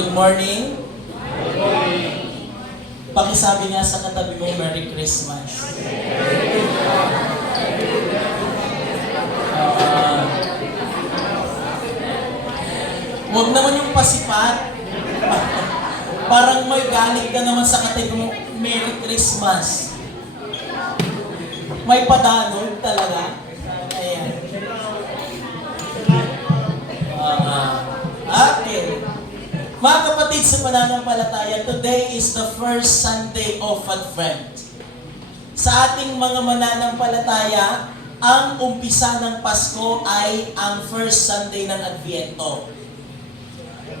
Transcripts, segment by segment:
Good morning. Pakisabi nga sa katabi mo, Merry Christmas. Huwag naman yung pasipat. Parang may galit ka naman sa katabi mo, Merry Christmas. May padano talaga. Ayan. Okay. Mga kapatid sa pananampalataya, today is the first Sunday of Advent. Sa ating mga mananampalataya, ang umpisa ng Pasko ay ang first Sunday ng Adviento.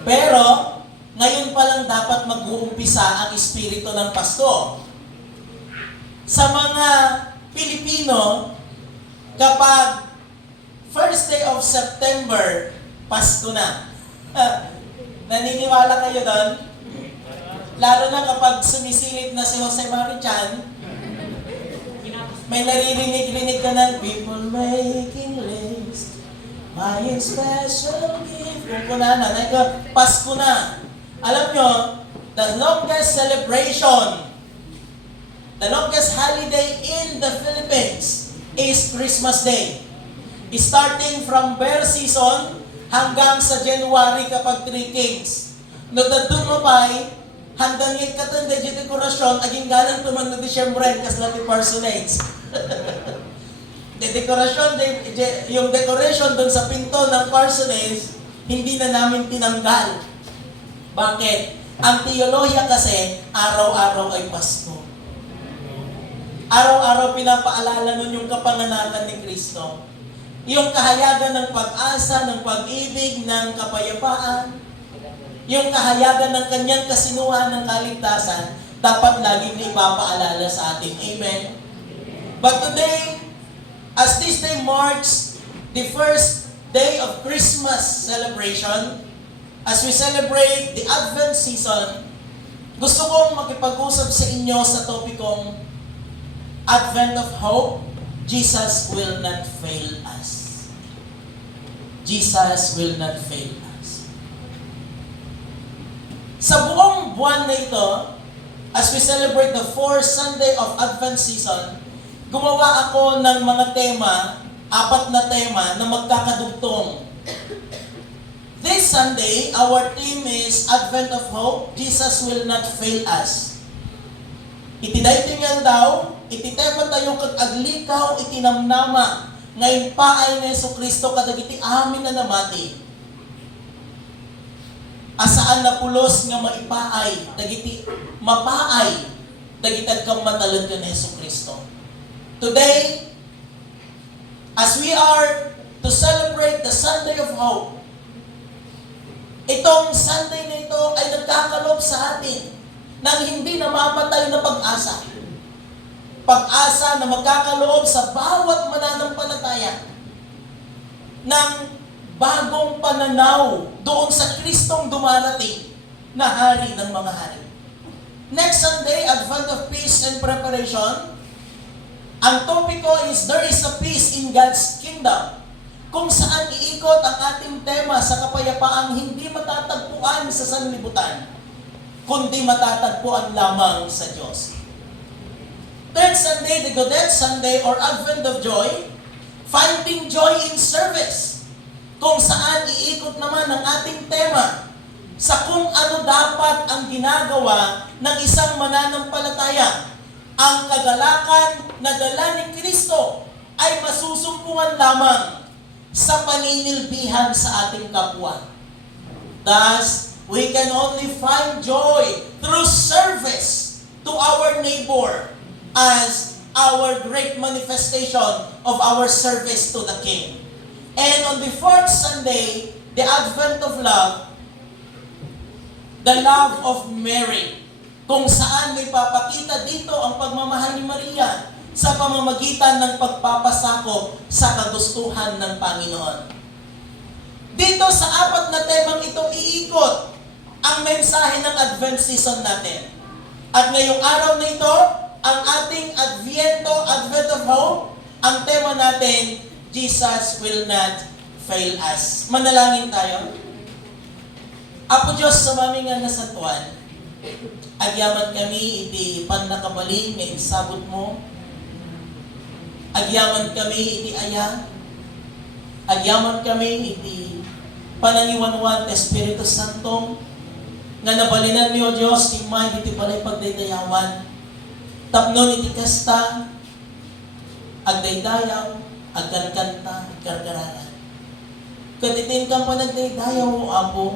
Pero, ngayon pa lang dapat mag-uumpisa ang espiritu ng Pasko. Sa mga Pilipino, kapag first day of September, Pasko na. Naniniwala kayo doon? Lalo na kapag sumisilip na si Jose Marichan, may naririnig-rinig ka ng people making list, buying special gift. Kukunanan, Pasko na. Alam nyo, the longest celebration, the longest holiday in the Philippines is Christmas Day. Starting from bear season hanggang sa January kapag Three Kings. No dadun mo pa'y, hanggang yung katanda yung dekorasyon, aging galang tuman na Disyembre, kas natin personates. Yung decoration dun sa pinto ng parsonage, hindi na namin tinanggal. Bakit? Ang teolohiya kasi, araw-araw ay Pasko. Araw-araw pinapaalala nun yung kapananakan ni Kristo. Yung kahayagan ng pag-asa, ng pag-ibig, ng kapayapaan, yung kahayagan ng kanyang kasinuhan ng kaligtasan, dapat laging ipapaalala sa atin. Amen? But today, as this day marks the first day of Christmas celebration, as we celebrate the Advent season, gusto kong makipag-usap sa inyo sa topikong Advent of Hope. Jesus will not fail us. Jesus will not fail us. Sa buong buwan na ito, as we celebrate the fourth Sunday of Advent season, gumawa ako ng mga tema, 4 na tema na magkakadugtong. This Sunday, our theme is Advent of Hope, Jesus will not fail us. Iti daytoy daw, iti tema tayo kag aglikaw, iti namnama, ngayon paay na Jesucristo kadagiti amin na namati. Asaan na pulos nga maipaay, dagiti mapaay, dagitad kang matalon ka ni Jesucristo. Today, as we are to celebrate the Sunday of Hope, itong Sunday na ito ay nagkakalob sa atin ng hindi namamatay na pag-asa. Pag-asa na magkakaloob sa bawat mananampalataya ng bagong pananaw doon sa Kristong dumarating na hari ng mga hari. Next Sunday, Advent of Peace and Preparation. Ang topiko is There is a Peace in God's Kingdom, kung saan iikot ang ating tema sa kapayapaang hindi matatagpuan sa sanlibutan, kundi matatagpuan lamang sa Diyos. Third Sunday, the Gaudete Sunday or Advent of Joy, Finding Joy in Service, kung saan iikot naman ang ating tema sa kung ano dapat ang ginagawa ng isang mananampalataya. Ang kagalakan na dala ni Kristo ay masusumpungan lamang sa paninilbihan sa ating kapwa. Thus, we can only find joy through service to our neighbor as our great manifestation of our service to the King. And on the fourth Sunday, the Advent of Love, the love of Mary, kung saan may papakita dito ang pagmamahal ni Maria sa pamamagitan ng pagpapasakop sa kagustuhan ng Panginoon. Dito sa 4 na temang ito iikot ang mensahe ng Advent season natin. At ngayong araw na ito, ang ating Advent of Hope, ang tema natin, Jesus will not fail us. Manalangin tayo. Apo Diyos sa mami nga nasatuan, agyaman kami iti panakabalin nga insabot mo, agyaman kami iti aya, agyaman kami iti panangiwanwan ti Espiritu Santo, nga nabalinan niyo Diyos, imay iti palay pagdaydayawan, tapnon iti kasta, agdaydayaw, agkankanta, agkarkaranan. Katitin kang panagdaydayaw mo, Apo,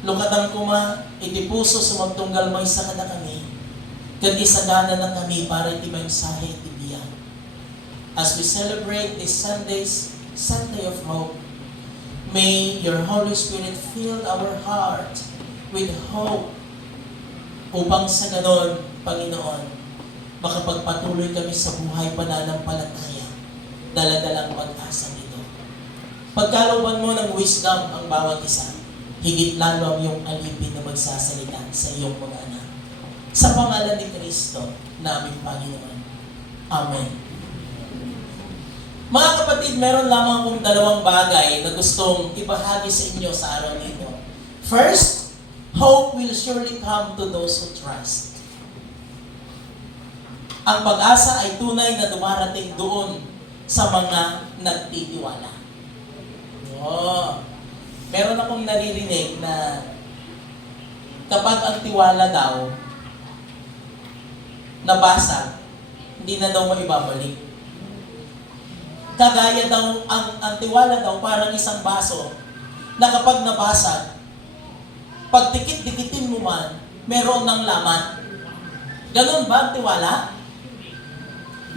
lukatan ko ma, iti puso sumagtunggal may sa kada kami, kati sagana na kami para iti mensahe iti biya. As we celebrate this Sunday of Hope, may your Holy Spirit fill our heart with hope upang sa ganon, Panginoon, makapagpatuloy kami sa buhay pananampalataya, daladalang pag-asa nito. Pagkalooban mo ng wisdom ang bawat isa, higit lalo ang iyong alipin na magsasalita sa iyong mga anak. Sa pangalan ni Kristo, naming Panginoon. Amen. Mga kapatid, meron lamang akong dalawang bagay na gustong ibahagi sa inyo sa araw nito. First, hope will surely come to those who trust. Ang pag-asa ay tunay na dumarating doon sa mga nagtitiwala. Oh, meron akong naririnig na kapag ang tiwala daw nabasag, hindi na daw maibabalik. Kagaya daw, ang tiwala daw parang isang baso na kapag nabasag, pag dikit-dikitin mo man, meron ng laman. Ganon ba ang tiwala?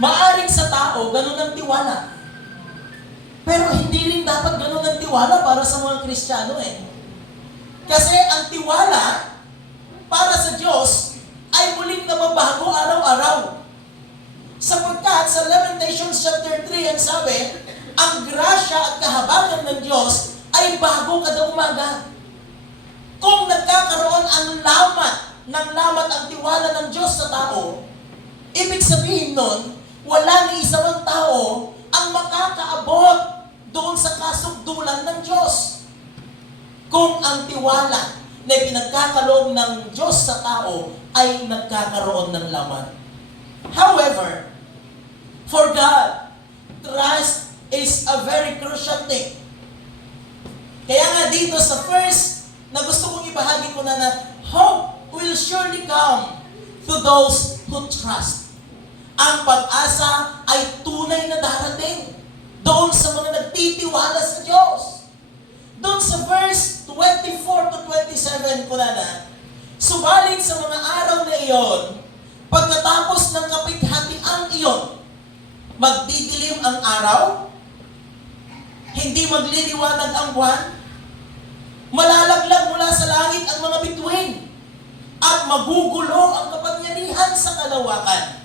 Maaring sa tao, ganon ang tiwala. Pero hindi rin dapat ganon ang tiwala para sa mga Kristiyano eh. Kasi ang tiwala para sa Diyos ay muling nababago araw-araw. Sapagkat sa Lamentations chapter 3 ang sabi, ang grasya at kahabagan ng Diyos ay bago kada umaga. Kung nagkakaroon ang lamat ang tiwala ng Diyos sa tao, ibig sabihin nun, wala ni isa mang tao ang makakaabot doon sa kasugdulan ng Diyos. Kung ang tiwala na pinagkakaloob ng Diyos sa tao ay nagkakaroon ng laman. However, for God, trust is a very crucial thing. Kaya nga dito sa first na gusto kong ibahagi ko na hope will surely come to those who trust. Ang pag-asa ay tunay na darating doon sa mga nagtitiwala sa Diyos. Doon sa verse 24 to 27 ko na, subalit sa mga araw na iyon, pagkatapos ng kapighatian iyon, magdidilim ang araw, hindi magliliwanag ang buwan, malalaglag mula sa langit ang mga bituin, at magugulo ang kapangyarihan sa kalawakan.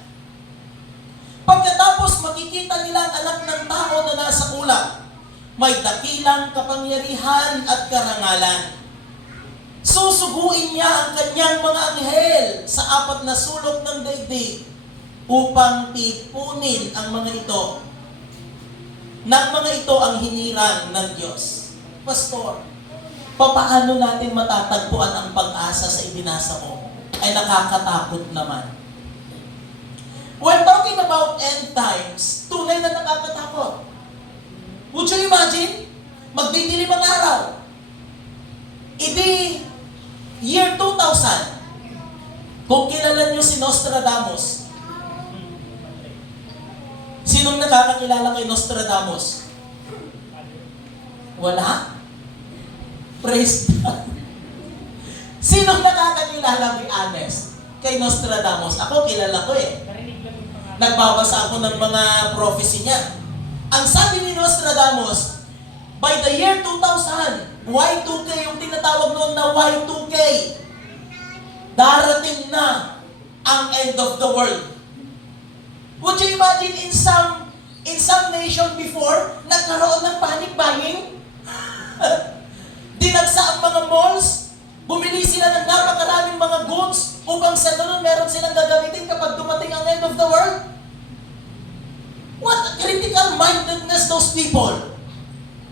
Pagkatapos makikita nila ang anak ng tao na nasa ulap, may dakilang kapangyarihan at karangalan. Susuguin niya ang kanyang mga anghel sa apat na sulok ng daigdig upang tipunin ang mga ito. Ng mga ito ang hinirang ng Diyos. Pastor, paano natin matatagpuan ang pag-asa sa ibinasa mo? Ay nakakatakot naman. When talking about end times, tunay na nakakatakot. Would you imagine? Magdidilim ang araw. Idi, year 2000, kung kilala niyo si Nostradamus, sinong nakakakilala kay Nostradamus? Wala? Praise God. Sinong nakakakilala, be honest, kay Nostradamus? Ako, kilala ko eh. Nagbabasa ako ng mga prophecy niya. Ang sabi ni Nostradamus, by the year 2000, Y2K, yung tinatawag noon na Y2K, darating na ang end of the world. Would you imagine in some nation before, nagkaroon ng panic buying? Dinagsa ang mga malls, bumili sila ng napakaraming mga goods upang sa ganun meron silang gagamitin kapag dumating ang end of the world. What a critical mindedness those people.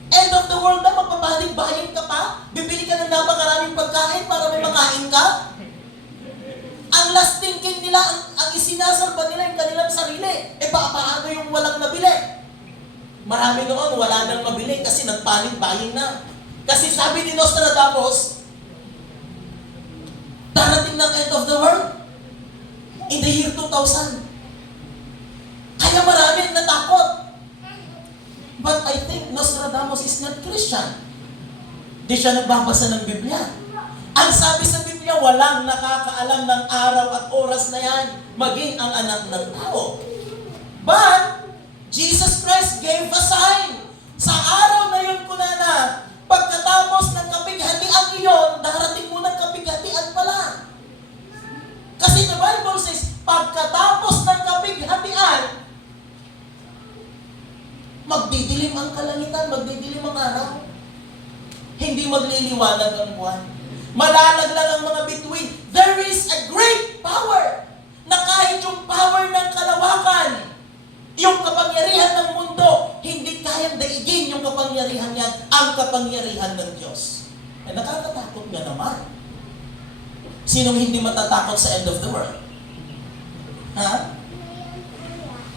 End of the world na, magpapanig-bayin ka pa? Bibili ka ng napakaraming pagkain para may makain ka? Ang last thinking nila, ang isinasalba nila yung kanilang sarili. Paano yung walang nabili? Marami noon, wala nang mabili kasi nagpanig-buying na. Kasi sabi ni Nostradamus, darating ng end of the world in the year 2000. Kaya marami ang natakot. But I think Nostradamus is not Christian. Di siya nagbabasa ng Biblia. Ang sabi sa Biblia, walang nakakaalam ng araw at oras na yan, maging ang anak ng tao. But, Jesus Christ gave a sign. Sa araw na yun, kunana, pagkatapos ng kapighatian iyon, darating mo ng kapighatian pala. Kasi the Bible says, pagkatapos ng kapighatian, magdidilim ang kalangitan, magdidilim ang araw. Hindi magliliwanag ang buwan. Malalaglag ang mga bituin. There is a great power na kahit yung power ng kalawakan, yung kapangyarihan ng mundo, hindi kayang daigin yung kapangyarihan yan, ang kapangyarihan ng Diyos. Nakakatakot nga naman. Sinong hindi matatakot sa end of the world? Ha?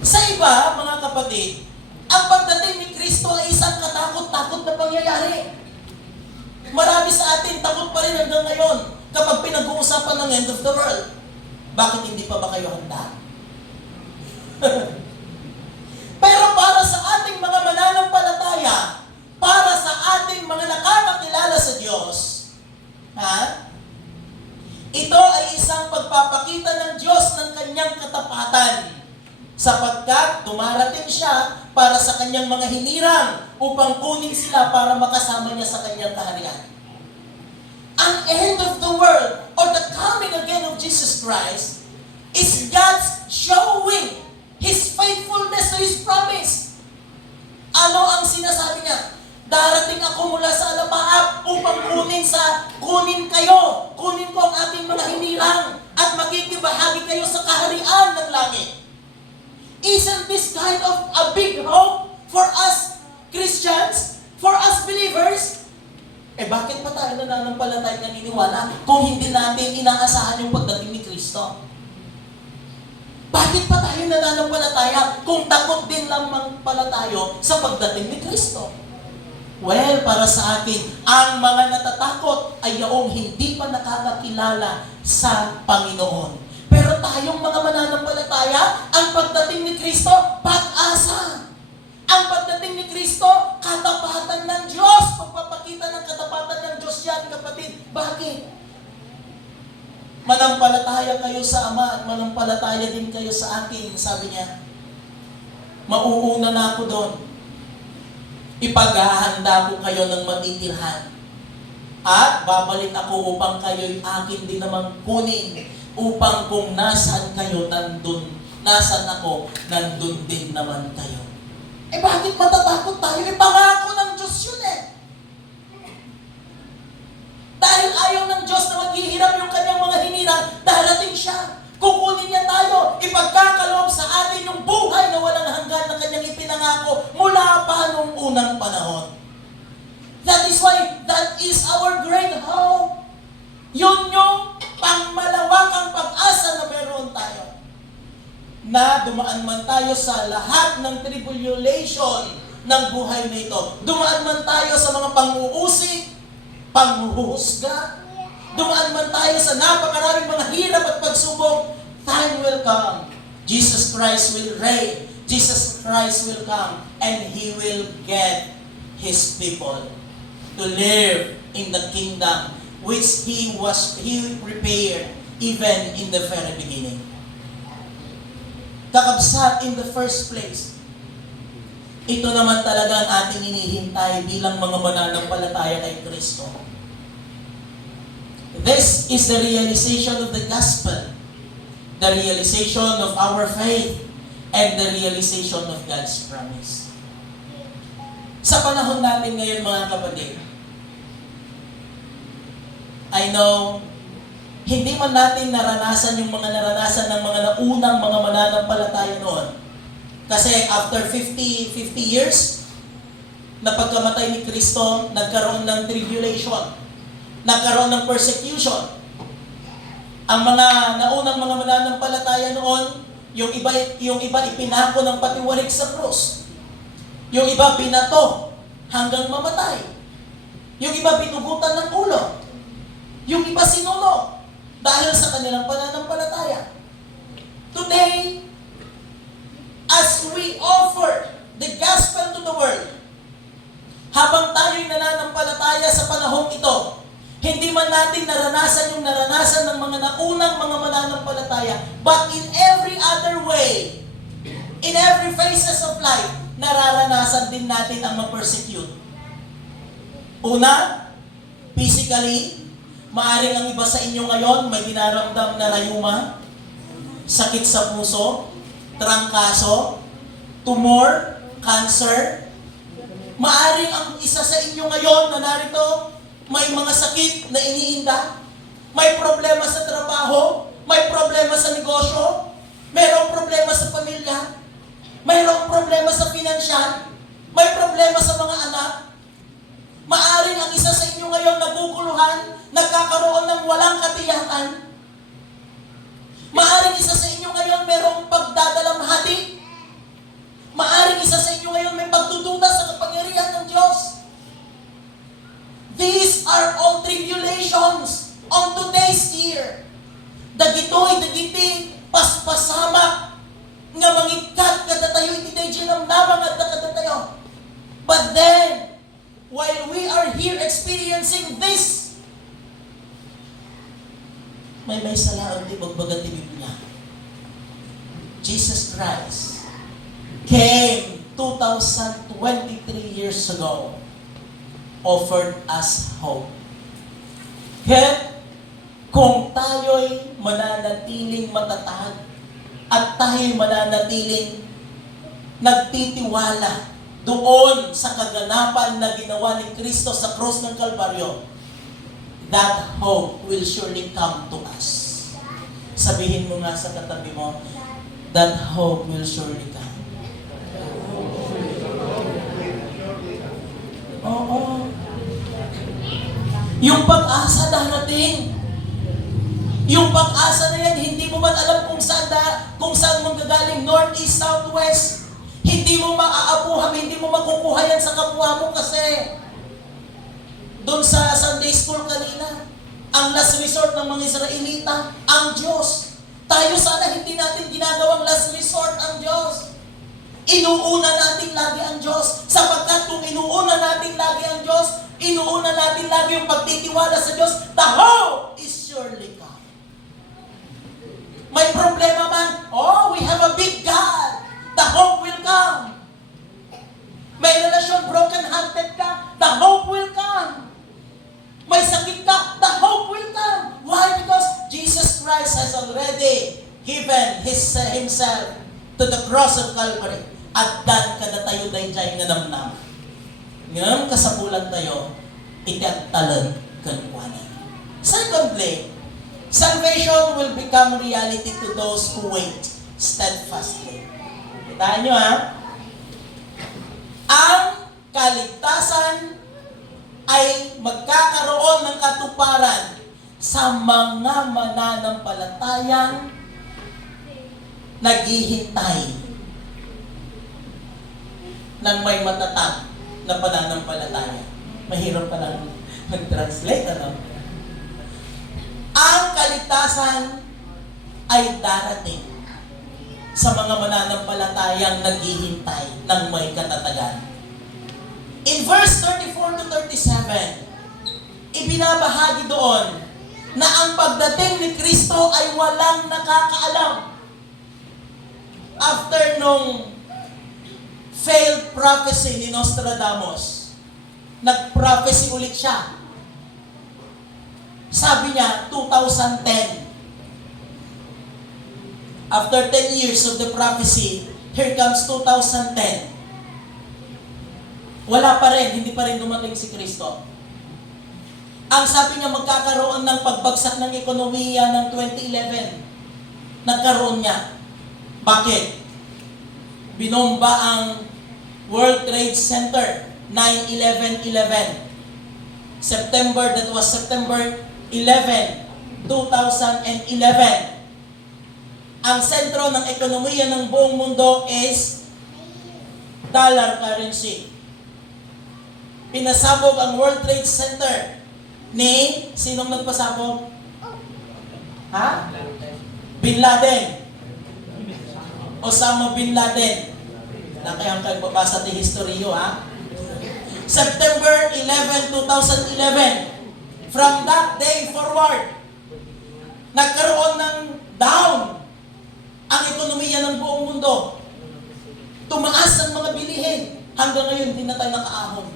Sa iba, mga kapatid, ang pagdating ni Kristo ay isang katakot-takot na pangyayari. Marami sa atin takot pa rin hanggang ngayon kapag pinag-uusapan ng end of the world. Bakit hindi pa ba kayo handa? Pero para sa ating mga mananampalataya, para sa ating mga nakakakilala sa Diyos, ito ay isang pagpapakita ng Diyos ng kanyang katapatan, sapagkat dumarating siya para sa kanyang mga hinirang upang kunin sila para makasama niya sa kanyang kaharian. Ang end of the world or the coming again of Jesus Christ is God's showing His faithfulness to His promise. Ano ang sinasabi niya? Darating ako mula sa alapaap upang kunin kayo, kunin ko ang ating mga hinirang at magkikibahagi kayo sa kaharian ng langit. Isn't this kind of a big hope for us Christians, for us believers? Bakit pa tayo nananampalataya ng iniwala kung hindi natin inaasahan yung pagdating ni Kristo? Bakit pa tayo nananampalataya kung takot din lamang pala tayo sa pagdating ni Kristo? Well, para sa akin, ang mga natatakot ay yaong hindi pa nakakakilala sa Panginoon. Pero tayong mga mananampalataya, ang pagdating ni Kristo, pag-asa. Ang pagdating ni Kristo, katapatan ng Diyos. Pagpapakita ng katapatan ng Diyos yan, kapatid. Bakit? Manampalataya kayo sa Ama at manampalataya din kayo sa akin, sabi niya. Mauuna na ako doon. Ipaghahanda ko kayo ng matitirhan. At babalik ako upang kayo'y akin din namang kunin. Upang kung nasaan kayo, nandun. Nasaan ako, nandun din naman kayo. Bakit matatakot tayo? Pangako ng Diyos yun Dahil ayaw ng Diyos na maghihirap yung kanyang mga hinirang, darating siya. Kukunin niya tayo. Ipagkakaloob sa atin yung buhay na walang hanggan na kanyang ipinangako mula pa nung unang panahon. That is why, that is our great hope. Yun yung pangmalawakang pag-asa na meron tayo. Na dumaan man tayo sa lahat ng tribulation ng buhay na ito. Dumaan man tayo sa mga pang-uusig, panghuhusga. Dumaan man tayo sa napakaraming mga hirap at pagsubok, time will come. Jesus Christ will reign. Jesus Christ will come and He will get His people to live in the kingdom which He prepared even in the very beginning. Kakabsat, in the first place, ito naman talaga ang ating inihintay bilang mga mananampalataya kay Kristo. This is the realization of the gospel, the realization of our faith, and the realization of God's promise. Sa panahon natin ngayon, mga kapatid, I know, hindi man natin naranasan yung mga naranasan ng mga naunang mga mananampalataya noon. Kasi after 50 years, na pagkamatay ni Kristo, nagkaroon ng tribulation, nagkaroon ng persecution. Ang mga naunang mga mananampalataya noon, yung iba ipinako ng patiwarik sa krus. Yung iba binato hanggang mamatay. Yung iba binugutan ng ulo. Yung iba sinuno dahil sa kanilang pananampalataya. Today, as we offer the gospel to the world, habang tayo'y nananampalataya sa panahong ito, hindi man natin naranasan yung naranasan ng mga naunang mga mananampalataya, but in every other way, in every phases of life, nararanasan din natin ang ma-persecute. Una, physically, maaring ang iba sa inyo ngayon may dinaramdam na rayuma, sakit sa puso, trangkaso, tumor, cancer. Maaring ang isa sa inyo ngayon na narito, may mga sakit na iniinda, may problema sa trabaho, may problema sa negosyo, mayroong problema sa pamilya, mayroong problema sa pinansyal, may problema sa mga anak. Maaring ang isa sa inyo ngayon naguguluhan, nagkakaroon ng walang katiyakan. Maaring isa sa inyo ngayon mayroong pagdadalamhati. Maaring isa sa inyo ngayon may pagdududa sa kapangyarihan ng Diyos. These are all tribulations on today's year. Dagitoy, dagiti, paspasama, nga mangikat kadatayo, iti day ginamnamang at nakadatayo. But then, while we are here experiencing this, may salaan di magbagat ti Biblia. Jesus Christ came 2023 years ago, offered us hope. Kaya kung tayo'y mananatiling matatag at tayo'y mananatiling nagtitiwala doon sa kaganapan na ginawa ni Kristo sa cross ng Kalbaryo, that hope will surely come to us. Sabihin mo nga sa katabi mo, that hope will surely come. Oo. Yung pag-asa darating. Yung pag-asa na yan, hindi mo man alam kung saan manggagaling, north, east, south, west. Hindi mo maaabuham, hindi mo makukuha yan sa kapwa mo kasi doon sa Sunday school kanina, ang last resort ng mga Israelita, ang Diyos. Tayo sana hindi natin ginagawang last resort ang Diyos. Inuuna natin lagi ang Diyos. Sapagkat kung inuuna natin lagi ang Diyos, inuuna natin lagi yung pagtitiwala sa Diyos, the hope is surely come. May problema man, oh, we have a big God. The hope will come. May relasyon, broken-hearted ka, the hope will come. May sakit ka, the hope will come. Why? Because Jesus Christ has already given Himself to the cross of Calvary. At dan kada tayo dayjay nga namnam. Ngam kasapulan tayo, itiagtalan kanuwanan. Secondly, salvation will become reality to those who wait steadfastly. Kitaan nyo ha? Ang kaligtasan ay magkakaroon ng katuparan sa mga mananampalatayang naghihintay ng may matatag na pananampalataya. Mahirap pa lang mag-translate, ano? Ang kaligtasan ay darating sa mga mananampalatayang naghihintay ng may katatagan. In verse 34 to 37, ibinabahagi doon na ang pagdating ni Kristo ay walang nakakaalam. After nung failed prophecy ni Nostradamus, nag-prophecy ulit siya. Sabi niya, 2010. After 10 years of the prophecy, here comes 2010. Wala pa rin, hindi pa rin dumating si Kristo. Ang sabi niya, magkakaroon ng pagbagsak ng ekonomiya ng 2011. Nagkaroon niya. Bakit? Binomba ang World Trade Center 9/11/11. That was September 11, 2011. Ang sentro ng ekonomiya ng buong mundo is dollar currency. Pinasabog ang World Trade Center ni, sinong nagpasabog? Ha? Bin Laden. Osama Bin Laden. Na kayang kagbabasa ng historyo, ha? September 11, 2011. From that day forward, nagkaroon ng down ang ekonomiya ng buong mundo. Tumaas ang mga bilihin. Hanggang ngayon, hindi na tayo nakaahon.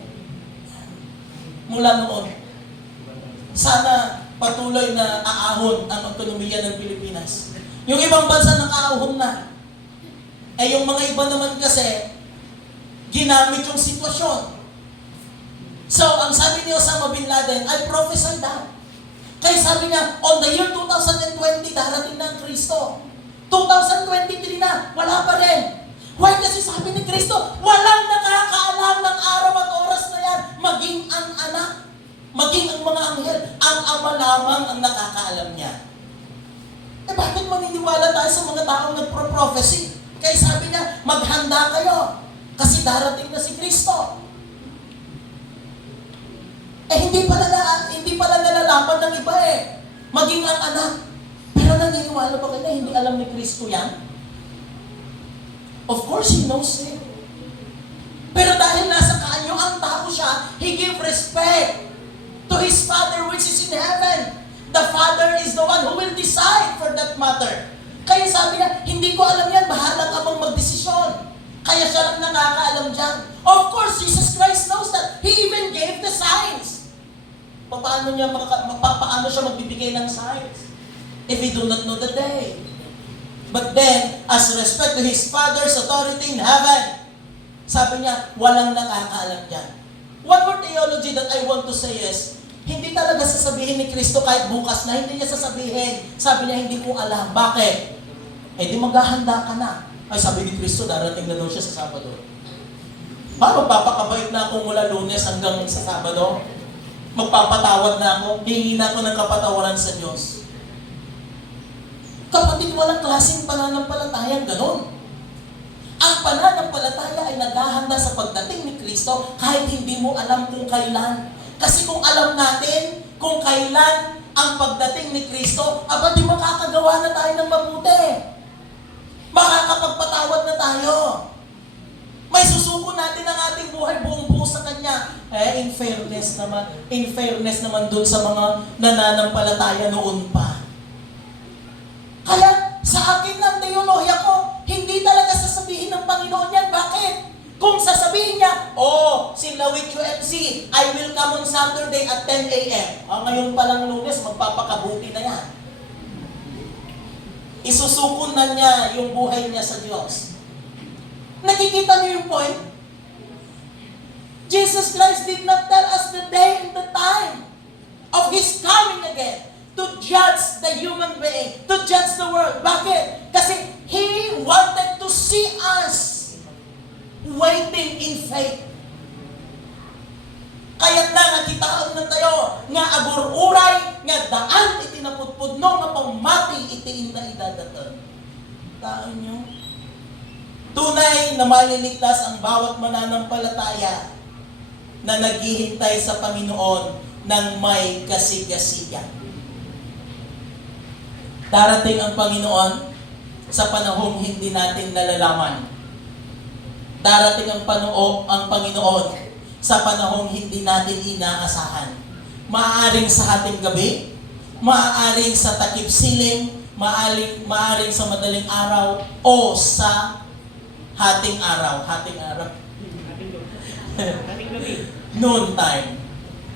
Mula noon. Sana patuloy na aahon ang ekonomiya ng Pilipinas. Yung ibang bansa nakaahon na. Eh yung mga iba naman kasi, ginamit yung sitwasyon. So, ang sabi ni Osama Bin Laden, I prophesy that. Kaya sabi niya, on the year 2020, darating na ang Kristo. 2023 na, wala pa rin. Why? Kasi sabi ni Kristo, walang nakakaalam ng araw at oras na yan, maging ang anak, maging ang mga anghel, ang ama lamang ang nakakaalam niya. Eh bakit maniniwala tayo sa mga taong nagpro-prophecy? Kaya sabi niya, maghanda kayo, kasi darating na si Kristo. Eh hindi pala nalalaman ng iba eh. Maging ang anak. Pero naniniwala ba kayo na hindi alam ni Kristo yan? Of course, He knows it. Pero dahil nasa kanyo ang tao siya, He gave respect to His Father which is in heaven. The Father is the one who will decide for that matter. Kaya sabi niya, hindi ko alam yan, bahalang amang magdesisyon. Kaya siya lang nakakaalam dyan. Of course, Jesus Christ knows that. He even gave the signs. Paano siya magbibigay ng signs? If we do not know the day. But then, as respect to His Father's authority in heaven, sabi niya, walang nakakaalam dyan. One more theology that I want to say is, hindi talaga sasabihin ni Kristo kahit bukas na, hindi niya sasabihin. Sabi niya, hindi ko alam. Bakit? Eh di maghahanda ka na. Ay, sabi ni Kristo, darating na daw siya sa Sabado. Paano magpapakabait na ako mula Lunes hanggang sa Sabado? Magpapatawad na ako, hingi na ako ng kapatawaran sa Diyos. Kapatid, walang klaseng pananampalataya ganon. Ang pananampalataya ay naghahanda sa pagdating ni Kristo kahit hindi mo alam kung kailan. Kasi kung alam natin kung kailan ang pagdating ni Kristo, aba di makakagawa na tayo ng mabuti. Makakapagpatawad na tayo. May susuko natin ang ating buhay buong-buo sa Kanya. In fairness naman dun sa mga nananampalataya noon pa. Kaya sa akin ng teolohiya ko, hindi talaga sasabihin ng Panginoon yan. Bakit? Kung sasabihin niya, sila with UMC, I will come on Saturday at 10 a.m. Ngayon palang Lunes, magpapakabuti na yan. Isusukon na niya yung buhay niya sa Diyos. Nakikita niyo yung point? Jesus Christ did not tell us the day and the time of His coming again to judge the human being, to judge the world. Bakit? Kasi He wanted to see us waiting in faith. Kaya't na nga kitaon na tayo, nga agur-uray, nga daan iti naputpudno, nga pamati iti na idadaton. Taon nyo? Tunay na maliligtas ang bawat mananampalataya na naghihintay sa Panginoon ng may kasiga-siga. Darating ang Panginoon sa panahong hindi natin nalalaman. Darating ang Panginoon sa panahong hindi natin inaasahan. Maaaring sa hating gabi, maaaring sa takip siling, maaaring sa madaling araw, o sa hating araw. Noon time.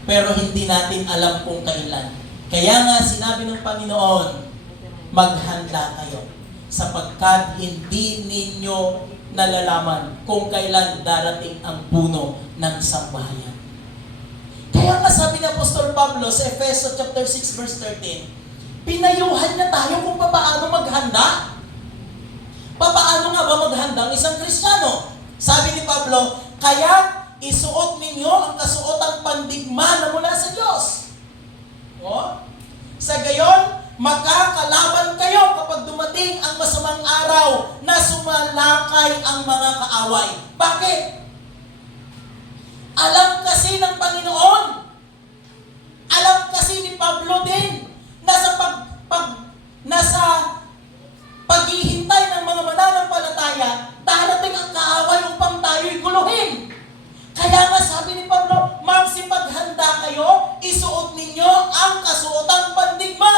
Pero hindi natin alam kung kailan. Kaya nga sinabi ng Panginoon, maghanda kayo sapagkat hindi ninyo nalalaman kung kailan darating ang puno ng sambahayan. Kaya nga sabi ni Apostol Pablo sa Efeso chapter 6 verse 13, pinayuhan niya tayo kung paano maghanda. Paano nga ba maghanda ang isang Kristiyano? Sabi ni Pablo, kaya isuot ninyo ang kasuotang pandigma na mula sa Diyos. O? Sa gayon, makakalaban kayo kapag dumating ang masamang araw na sumalakay ang mga kaaway. Bakit? Alam kasi ng Panginoon, alam kasi ni Pablo din, nasa paghihintay ng mga mananampalataya, darating ang kaaway upang tayo'y guluhin. Kaya nga sabi ni Pablo, magsipaghanda kayo, isuot ninyo ang kasuotang pandigma.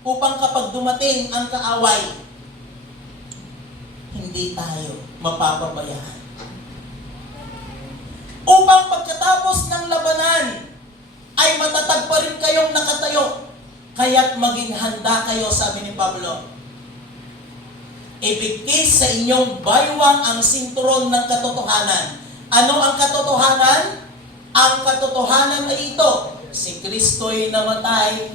Upang kapag dumating ang kaaway, hindi tayo mapapabayaan. Upang pagkatapos ng labanan, ay matatag pa rin kayong nakatayo. Kaya't maging handa kayo, sabi ni Pablo. Ibigkis sa inyong baywang ang sinturon ng katotohanan. Ano ang katotohanan? Ang katotohanan ay ito: si Kristo'y namatay,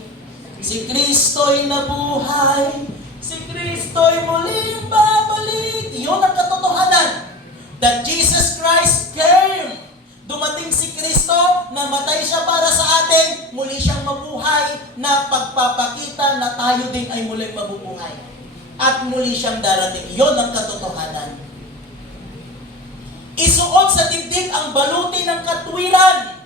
si Kristo'y nabuhay, si Kristo'y muling babalik. Iyon ang katotohanan. That Jesus Christ came. Dumating si Kristo, namatay siya para sa atin, muli siyang mabuhay, na pagpapakita na tayo din ay muling mabubuhay. At muli siyang darating. Iyon ang katotohanan. Isuot sa dibdib ang baluti ng katwiran.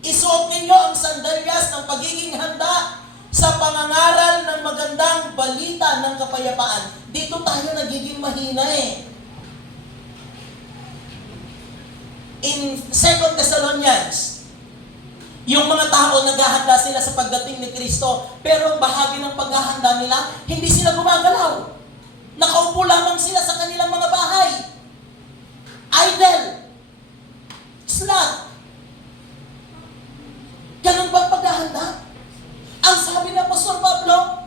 Isuot ninyo ang sandalyas ng pagiging handa sa pangangaral ng magandang balita ng kapayapaan. Dito tayo nagiging mahina eh. In 2 Thessalonians, yung mga tao naghahanda sila sa pagdating ni Kristo, pero bahagi ng paghahanda nila, hindi sila gumagalaw. Nakaupo lamang sila sa kanilang mga bahay. Idle. Slut. Ganun ba paghahanda? Ang sabi ng Apostol Pablo,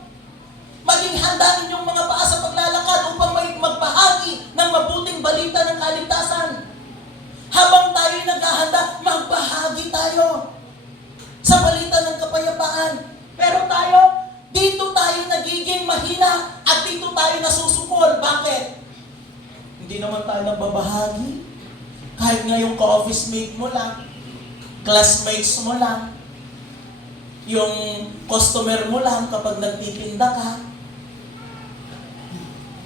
maging handa ninyong mga paa sa paglalakad upang magbahagi ng mabuting balita ng kaligtasan. Habang tayo'y naghahanda, magbahagi tayo sa balita ng kapayapaan. Pero dito tayo nagiging mahina at dito tayo nasusukol. Bakit? Hindi naman tayo nagbabahagi. Kahit nga yung ka-office mate mo lang, classmates mo lang, yung customer mo lang kapag nagtitinda ka.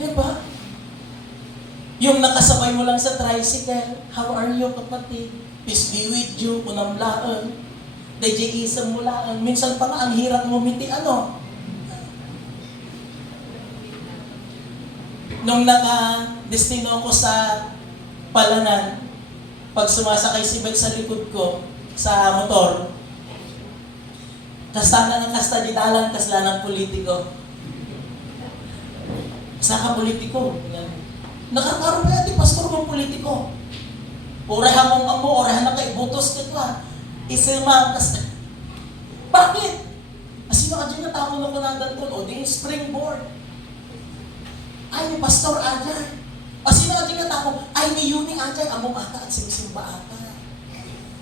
Diba? Yung nakasabay mo lang sa tricycle, how are you kapatid? Peace be with you, kunamlaan. Dayjay-isang mo lang. Minsan pa nga, ang hirap mo miti, Nung naka-destino ko sa Palanan, pag sumasakay si Bel sa likod ko, sa motor, kasta na ng kasta ditalan, kasla ng politiko. Sa ka-politiko, nakakaroon na di pastor mong politiko. Orehan mong amo, orehan na kay butos ka ka. Isimang kas. Bakit? Sino ka dyan na tao na kunagan ko? O di springboard. Ay, ni pastor Ajan. Sino ka dyan na tao? Ay, ni Yuni Ajan. Among ata at simsimba ata.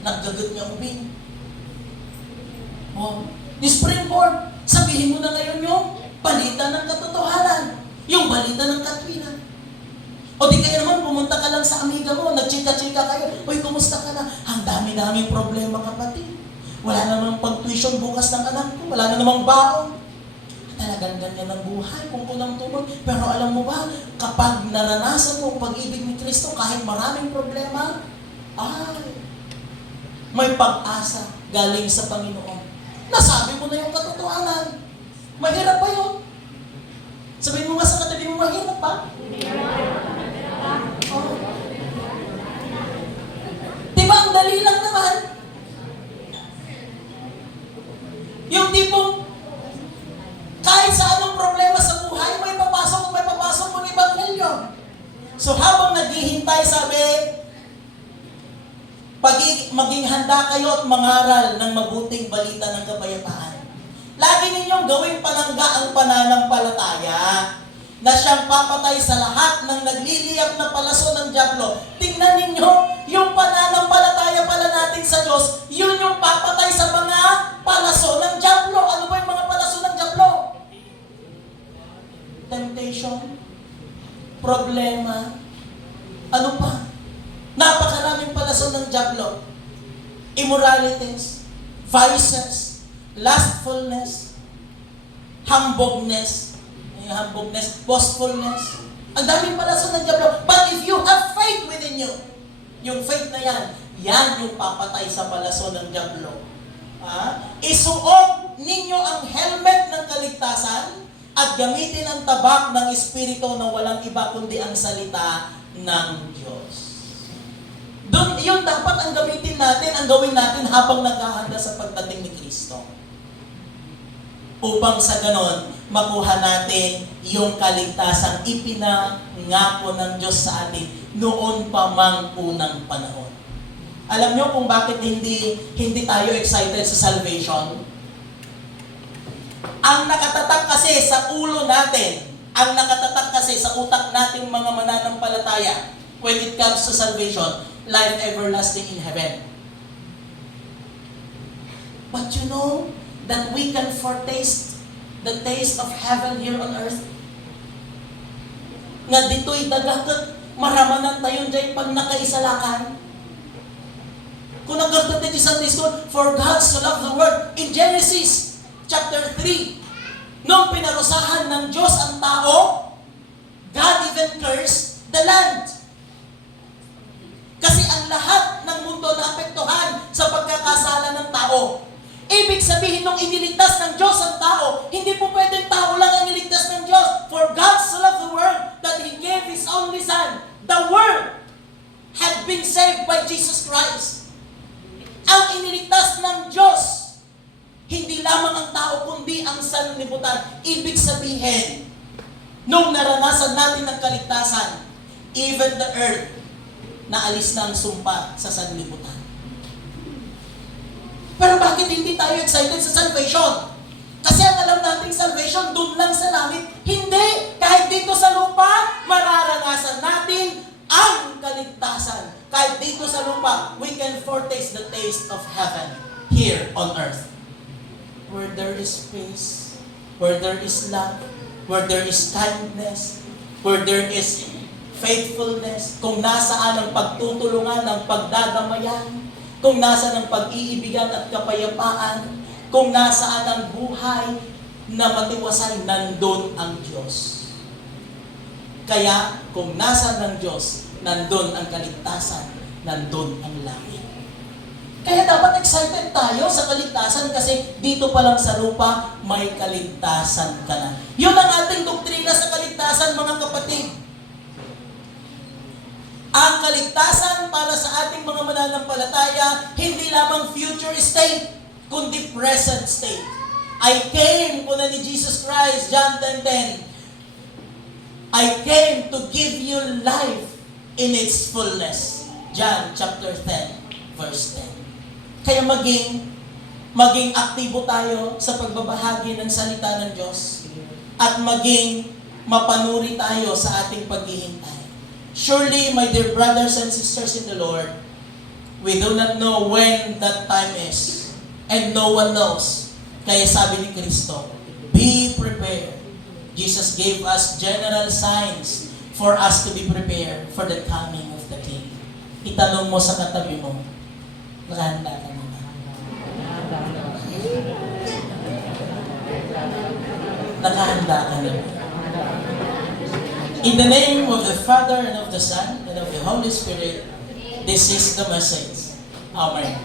Naggagat niya ubing. O, ni springboard. Sabihin mo na ngayon yung balita ng katotohanan. Yung balita ng katwiran. O di kaya naman, pumunta ka lang sa amiga mo, nagchika-chika kayo, uy, kumusta ka na? Ang dami-daming problema, kapatid. Wala namang pag-tuition bukas ng anak ko, wala na namang baon. Talagang ganyan ang buhay, kung unang tunog. Pero alam mo ba, kapag naranasan mo ang pag-ibig ni Kristo, kahit maraming problema, may pag-asa galing sa Panginoon. Nasabi mo na yung katotohanan. Mahirap pa yun. Sabihin mo nga sa katabi mo, mahirap pa? Diba ang dali lang naman? Yung tipong kahit sa anong problema sa buhay, may papasok mo ng Ebanghelyo. So habang naghihintay, sabi, maging handa kayo at mangaral ng mabuting balita ng kapayapaan. Lagi ninyong gawing panangga ang pananampalataya na siyang papatay sa lahat ng nagliliyap na palaso ng dyablo. Tingnan ninyo, yung pananampalataya pala natin sa Diyos, yun yung papatay sa mga palaso ng dyablo. Ano ba yung mga palaso ng dyablo? Temptation, problema, ano pa? diablo. Immoralities, vices, lustfulness, humbugnness, boastfulness. Ang daming palason ng diablo. But if you have faith within you, yung faith na yan yung papatay sa palason ng diablo. Isuot ninyo ang helmet ng kaligtasan at gamitin ang tabak ng Espiritu na walang iba kundi ang salita ng Diyos. Doon, yun dapat ang gamitin natin, ang gawin natin habang naghahanda sa pagdating ni Kristo. Upang sa ganon, makuha natin yung kaligtasang ipinangako ng Diyos sa atin noon pa mang unang panahon. Alam nyo kung bakit hindi tayo excited sa salvation? Ang nakatatak kasi sa ulo natin, ang nakatatak kasi sa utak nating mga mananampalataya when it comes to salvation, life everlasting in heaven. But you know that we can foretaste the taste of heaven here on earth? Nga dito'y dagagat, maramanan tayo dyan pag nakaisalakan. Kung nagkakita tayo sa Sunday school, for God so loved the world, in Genesis chapter 3, nung pinarusahan ng Diyos ang tao, God even cursed the land. Kasi ang lahat ng mundo naapektuhan sa pagkakasala ng tao. Ibig sabihin, nung iniligtas ng Diyos ang tao, hindi po pwedeng tao lang ang iniligtas ng Diyos. For God so loved the world that He gave His only Son. The world had been saved by Jesus Christ. Ang iniligtas ng Diyos, hindi lamang ang tao, kundi ang sanlibutan. Ibig sabihin, nung naranasan natin ang kaligtasan, even the earth, naalis na ang sumpa sa sanlibutan. Pero bakit hindi tayo excited sa salvation? Kasi ang alam nating salvation, doon lang sa langit. Hindi! Kahit dito sa lupa, mararanasan natin ang kaligtasan. Kahit dito sa lupa, we can foretaste the taste of heaven here on earth. Where there is peace, where there is love, where there is kindness, where there is faithfulness, kung nasaan ang pagtutulungan, ang pagdadamayan, kung nasaan ang pag-iibigan at kapayapaan, kung nasaan ang buhay na matiwasan, nandun ang Diyos. Kaya, kung nasaan ang Diyos, nandun ang kaligtasan, nandun ang langit. Kaya dapat excited tayo sa kaligtasan kasi dito pa lang sa lupa, may kaligtasan ka na. Yun ang ating doktrina sa kaligtasan, mga kapatid. Ang kaligtasan para sa ating mga mananampalataya, hindi lamang future state, kundi present state. I came, kuna ni Jesus Christ, John 10:10, I came to give you life in its fullness. John chapter 10, verse 10. Kaya maging aktibo tayo sa pagbabahagi ng salita ng Diyos at maging mapanuri tayo sa ating paghihintay. Surely, my dear brothers and sisters in the Lord, we do not know when that time is, and no one knows. Kaya sabi ni Kristo, be prepared. Jesus gave us general signs for us to be prepared for the coming of the King. Itanong mo sa katabi mo, nakahanda ka na ba? Nakahanda ka na ba? In the name of the Father and of the Son and of the Holy Spirit, this is the message. Amen.